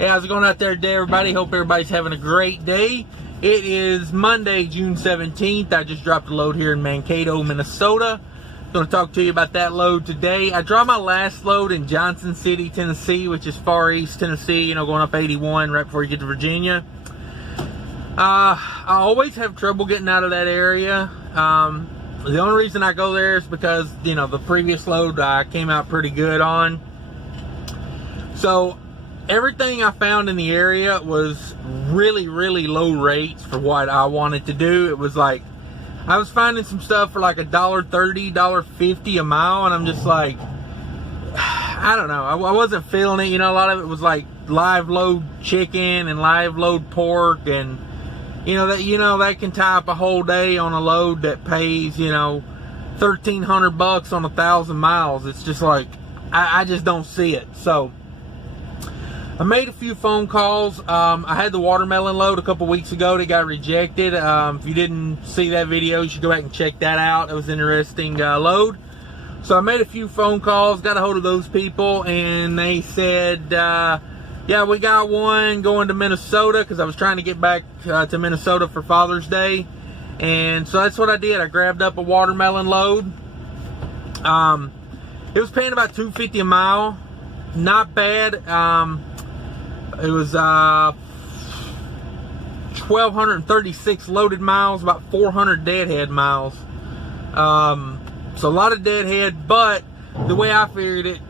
Hey, how's it going out there today, everybody? Hope everybody's having a great day. It is Monday, June 17th. I just dropped a load here in Mankato, Minnesota. I'm going to talk to you about that load today. I dropped my last load in Johnson City, Tennessee, which is far east Tennessee, you know, going up 81 right before you get to Virginia. I always have trouble getting out of that area. The only reason I go there is because, you know, the previous load I came out pretty good on. So everything I found in the area was really, really low rates for what I wanted to do. It was like, I was finding some stuff for like $1.30, $1.50 a mile, and I'm just like, I don't know. I wasn't feeling it. You know, a lot of it was like live load chicken and live load pork, and that can tie up a whole day on a load that pays, $1,300 on 1,000 miles. It's just like, I just don't see it. So I made a few phone calls. I had the watermelon load a couple weeks ago that got rejected. If you didn't see that video, you should go back and check that out. It was an interesting load. So I made a few phone calls, got a hold of those people, and they said, yeah, we got one going to Minnesota, because I was trying to get back to Minnesota for Father's Day. And so that's what I did. I grabbed up a watermelon load. It was paying about $2.50 a mile. Not bad. It was 1,236 loaded miles, about 400 deadhead miles. So a lot of deadhead, but the way I figured it,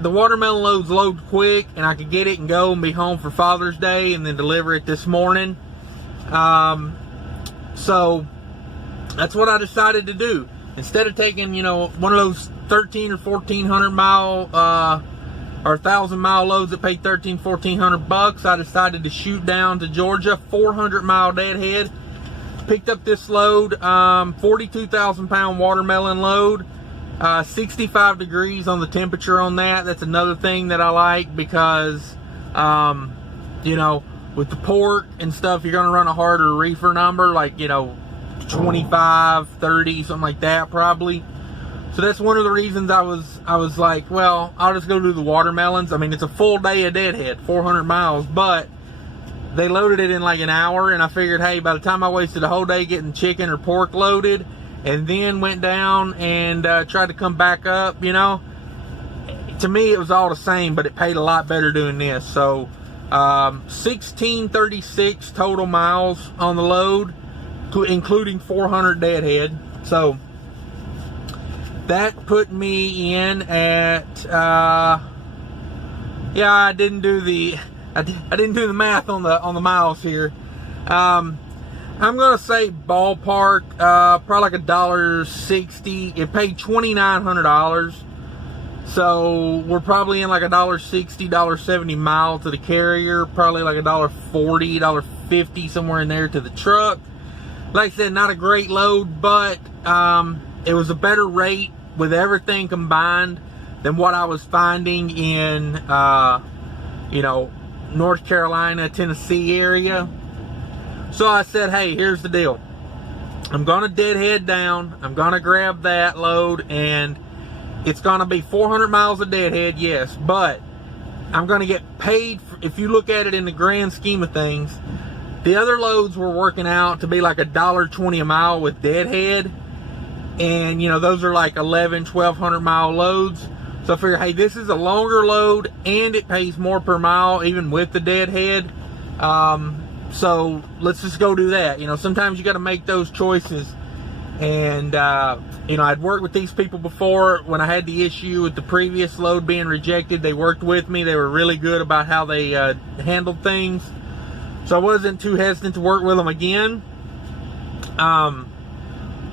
the watermelon loads load quick, and I could get it and go and be home for Father's Day and then deliver it this morning. So that's what I decided to do. Instead of taking, one of those 1,300 or 1,400 mile or 1,000 mile loads that pay $1,400, I decided to shoot down to Georgia, 400 mile deadhead. Picked up this load, 42,000 pound watermelon load, 65 degrees on the temperature on that. That's another thing that I like, because, with the pork and stuff, you're going to run a harder reefer number, like, 25, 30, something like that, probably. So that's one of the reasons I was like, well, I'll just go do the watermelons. I mean, it's a full day of deadhead, 400 miles, but they loaded it in like an hour, and I figured, hey, by the time I wasted a whole day getting chicken or pork loaded, and then went down and tried to come back up, to me it was all the same, but it paid a lot better doing this. So 1,636 total miles on the load, including 400 deadhead. So that put me in at I didn't do the math on the miles here. I'm gonna say ballpark, probably like $1.60. It paid $2,900, so we're probably in like $1.60, $1.70 mile to the carrier, probably like $1.40, $1.50 somewhere in there to the truck. Like I said, not a great load, but it was a better rate with everything combined than what I was finding in North Carolina, Tennessee area. So I said, hey, here's the deal. I'm going to deadhead down. I'm going to grab that load, and it's going to be 400 miles of deadhead, yes, but I'm going to get paid for, if you look at it in the grand scheme of things, the other loads were working out to be like $1.20 a mile with deadhead. And, those are like 1,100 mile loads. So I figured, hey, this is a longer load, and it pays more per mile, even with the deadhead. So let's just go do that. Sometimes you got to make those choices. And, I'd worked with these people before when I had the issue with the previous load being rejected. They worked with me. They were really good about how they handled things. So I wasn't too hesitant to work with them again.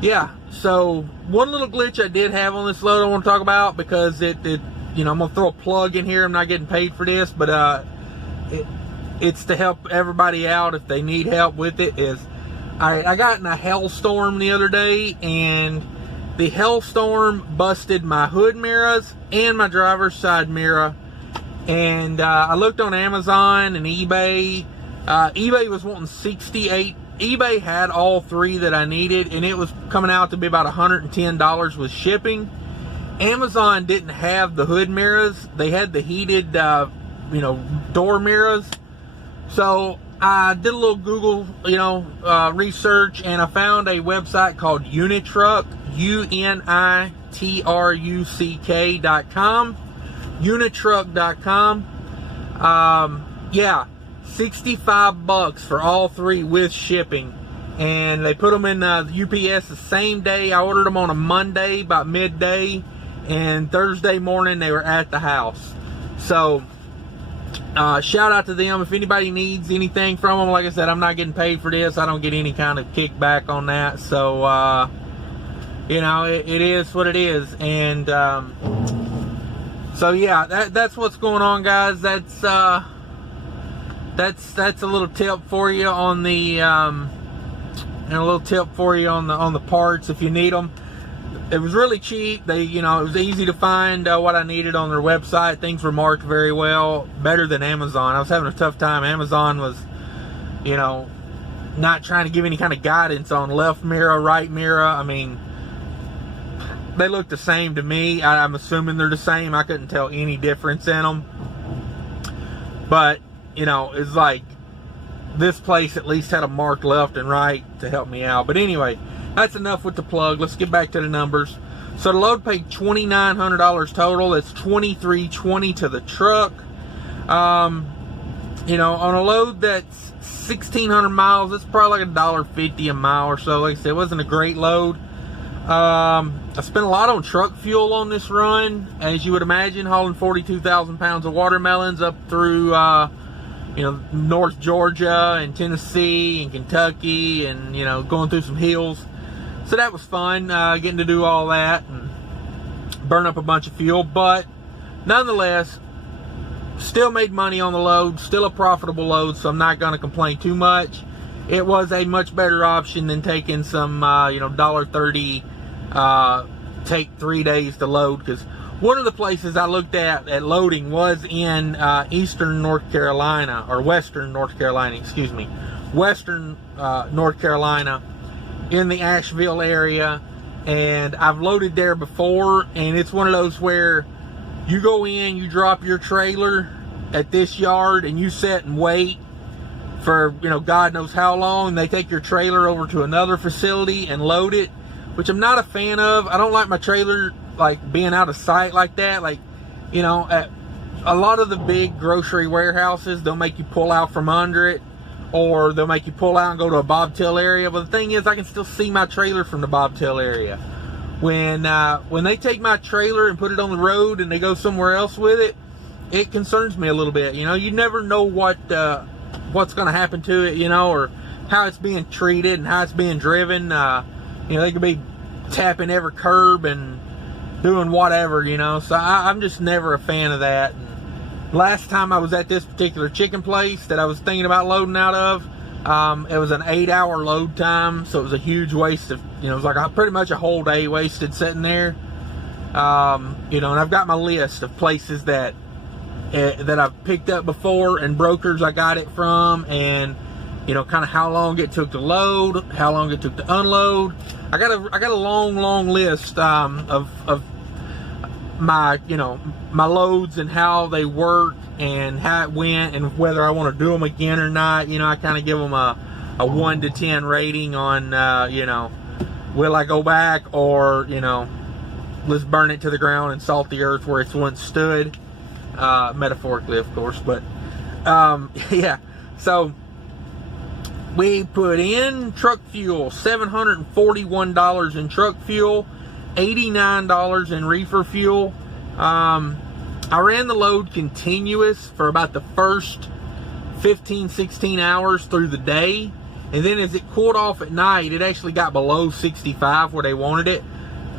Yeah. So one little glitch I did have on this load I want to talk about, because I'm going to throw a plug in here. I'm not getting paid for this, but it's to help everybody out if they need help with it. Is I got in a hailstorm the other day, and the hailstorm busted my hood mirrors and my driver's side mirror. And I looked on Amazon and eBay. eBay was wanting 68. eBay had all three that I needed, and it was coming out to be about $110 with shipping. Amazon didn't have the hood mirrors. They had the heated, door mirrors. So I did a little Google, research, and I found a website called Unitruck, UNITRUCK.com, Unitruck.com. Yeah, $65 for all three with shipping. And they put them in the UPS the same day. I ordered them on a Monday about midday, and Thursday morning they were at the house. So shout out to them. If anybody needs anything from them, like I said, I'm not getting paid for this. I don't get any kind of kickback on that. So it is what it is. And so yeah, that's what's going on, guys. That's a little tip for you on the and a little tip for you on the parts if you need them. It was really cheap. It was easy to find what I needed on their website. Things were marked very well, better than Amazon. I was having a tough time. Amazon was, not trying to give any kind of guidance on left mirror, right mirror. I mean, they look the same to me. I'm assuming they're the same. I couldn't tell any difference in them. But, it's like this place at least had a marked left and right to help me out. But anyway, that's enough with the plug. Let's get back to the numbers. So the load paid $2,900 total. That's $2,320 to the truck. On a load that's 1,600 miles, it's probably like $1.50 a mile or so. Like I said, it wasn't a great load. I spent a lot on truck fuel on this run, as you would imagine, hauling 42,000 pounds of watermelons up through North Georgia and Tennessee and Kentucky, and going through some hills. So that was fun, getting to do all that and burn up a bunch of fuel. But nonetheless, still made money on the load, still a profitable load, so I'm not going to complain too much. It was a much better option than taking some $1.30 take 3 days to load, because one of the places I looked at loading was in Western North Carolina, in the Asheville area. And I've loaded there before, and it's one of those where you go in, you drop your trailer at this yard, and you sit and wait for, God knows how long, and they take your trailer over to another facility and load it, which I'm not a fan of. I don't like my trailer being out of sight like that. At a lot of the big grocery warehouses, they'll make you pull out from under it, or they'll make you pull out and go to a bobtail area. But the thing is, I can still see my trailer from the bobtail area. When they take my trailer and put it on the road and they go somewhere else with it, it concerns me a little bit. You never know what's going to happen to it, or how it's being treated and how it's being driven. They could be tapping every curb and doing whatever, so I'm just never a fan of that. And last time I was at this particular chicken place that I was thinking about loading out of, it was an 8-hour load time, so it was a huge waste of, it was like pretty much a whole day wasted sitting there. And I've got my list of places that I've picked up before, and brokers I got it from, and kind of how long it took to load, how long it took to unload. I got a long list of my my loads and how they work and how it went and whether I want to do them again or not. I kind of give them a 1 to 10 rating on will I go back, or let's burn it to the ground and salt the earth where it's once stood, metaphorically of course. But yeah, so we put in truck fuel, $741 in truck fuel, $89 in reefer fuel. I ran the load continuous for about the first 15-16 hours through the day, and then as it cooled off at night, it actually got below 65 where they wanted it,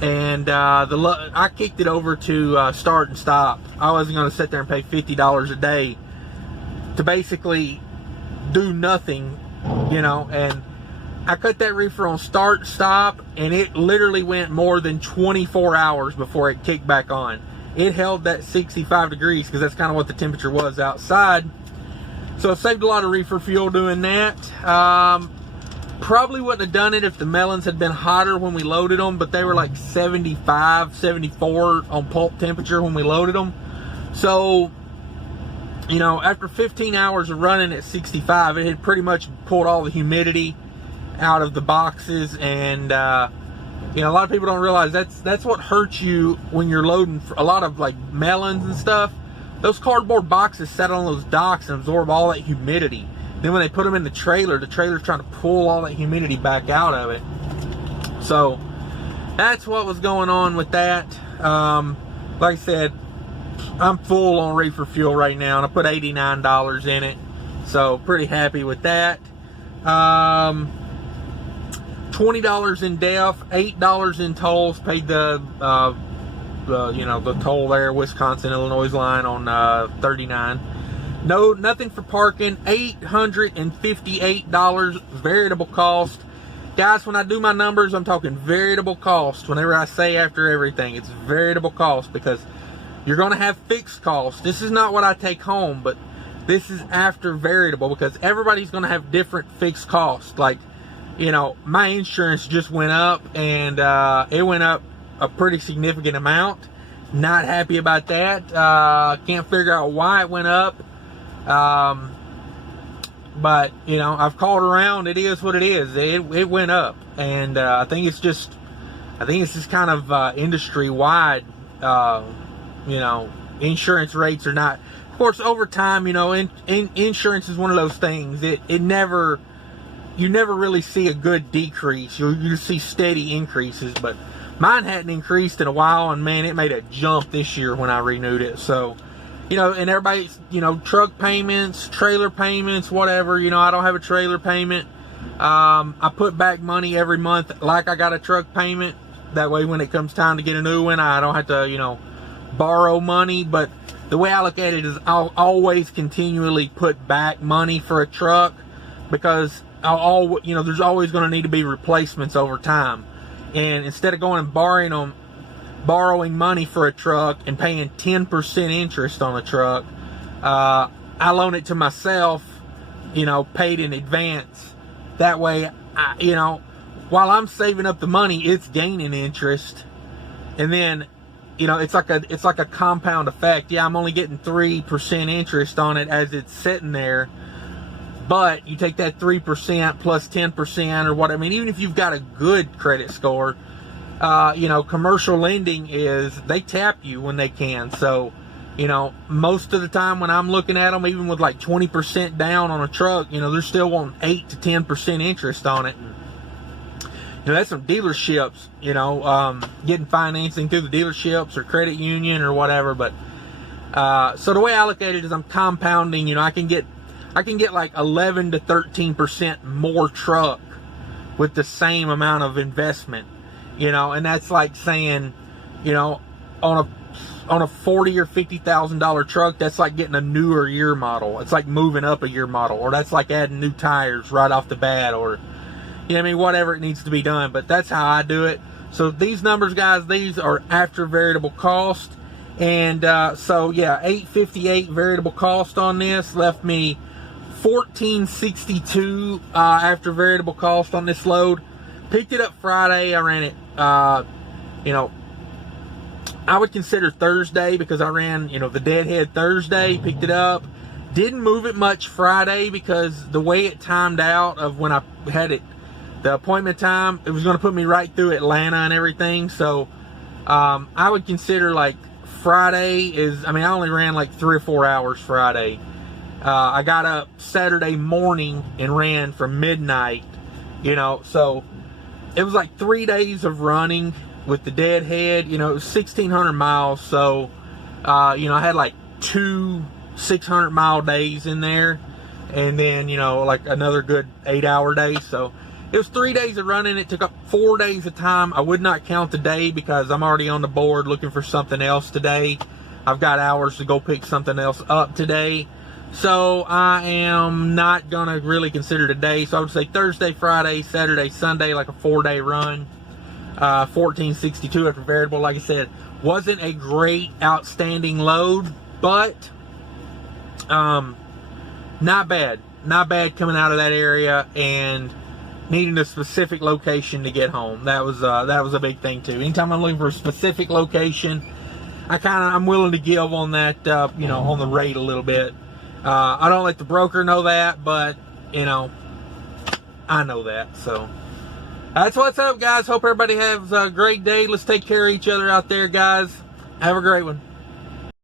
and I kicked it over to start and stop. I wasn't going to sit there and pay $50 a day to basically do nothing, and I cut that reefer on start, stop, and it literally went more than 24 hours before it kicked back on. It held that 65 degrees because that's kind of what the temperature was outside. So I saved a lot of reefer fuel doing that. Probably wouldn't have done it if the melons had been hotter when we loaded them, but they were like 75, 74 on pulp temperature when we loaded them. So you know, after 15 hours of running at 65, it had pretty much pulled all the humidity out of the boxes. And you know, a lot of people don't realize that's what hurts you when you're loading a lot of like melons and stuff. Those cardboard boxes set on those docks and absorb all that humidity. Then when they put them in the trailer's trying to pull all that humidity back out of it. So that's what was going on with that. Like I said, I'm full on reefer fuel right now, and I put $89 in it, so pretty happy with that. $20 in def, $8 in tolls. Paid the you know, the toll there, Wisconsin Illinois line on 39. Nothing for parking. $858 variable cost. Guys, when I do my numbers, I'm talking variable cost. Whenever I say after everything, it's variable cost, because you're going to have fixed costs. This is not what I take home, but this is after variable, because everybody's going to have different fixed costs. Like, you know, my insurance just went up, and it went up a pretty significant amount. Not happy about that. Can't figure out why it went up. But, you know, I've called around. It is what it is. It went up. And I think it's just kind of industry-wide. You know, insurance rates are not... Of course, over time, you know, insurance is one of those things. You never really see a good decrease. You see steady increases. But mine hadn't increased in a while. And, man, it made a jump this year when I renewed it. So... You know, and everybody's, you know, truck payments, trailer payments, whatever. You know, I don't have a trailer payment. I put back money every month like I got a truck payment. That way when it comes time to get a new one, I don't have to, you know, borrow money. But the way I look at it is I'll always continually put back money for a truck, because you know, there's always going to need to be replacements over time. And instead of going and borrowing money for a truck and paying 10% interest on a truck, I loan it to myself, you know, paid in advance. That way, you know, while I'm saving up the money, it's gaining interest. And then, you know, it's like a compound effect. Yeah, I'm only getting 3% interest on it as it's sitting there. But you take that 3% plus 10% or what, I mean, even if you've got a good credit score, you know, commercial lending is, they tap you when they can. So, you know, most of the time when I'm looking at them, even with like 20% down on a truck, you know, they're still wanting 8 to 10% interest on it. You know, that's some dealerships, you know, getting financing through the dealerships or credit union or whatever. But, so the way I look at it is I'm compounding. You know, I can get like 11 to 13% more truck with the same amount of investment. You know, and that's like saying, you know, on a $40,000 or $50,000 truck, that's like getting a newer year model. It's like moving up a year model, or that's like adding new tires right off the bat, or, you know, I mean, whatever it needs to be done. But that's how I do it. So these numbers, guys, these are after variable cost. And so yeah, $858 variable cost on this left me $1462 after variable cost on this load. Picked it up Friday. I ran it, you know, I would consider Thursday, because I ran, you know, the deadhead Thursday, picked it up. Didn't move it much Friday, because the way it timed out of when I had it, the appointment time, it was going to put me right through Atlanta and everything. So I would consider like Friday is, I mean, I only ran like 3 or 4 hours Friday. I got up Saturday morning and ran from midnight, you know, so it was like 3 days of running with the deadhead. You know, it was 1,600 miles. So, you know, I had like 2 600-mile days in there. And then, you know, like another good 8-hour day. So it was 3 days of running. It took up 4 days of time. I would not count the day, because I'm already on the board looking for something else today. I've got hours to go pick something else up today. So I am not going to really consider today. So I would say Thursday, Friday, Saturday, Sunday, like a 4-day run. 1462 after variable. Like I said, wasn't a great, outstanding load, but not bad. Not bad coming out of that area and needing a specific location to get home. That was a big thing too. Anytime I'm looking for a specific location, I'm willing to give on that, you know, on the rate a little bit. I don't let the broker know that, but, you know, I know that. So that's what's up, guys. Hope everybody has a great day. Let's take care of each other out there, guys. Have a great one.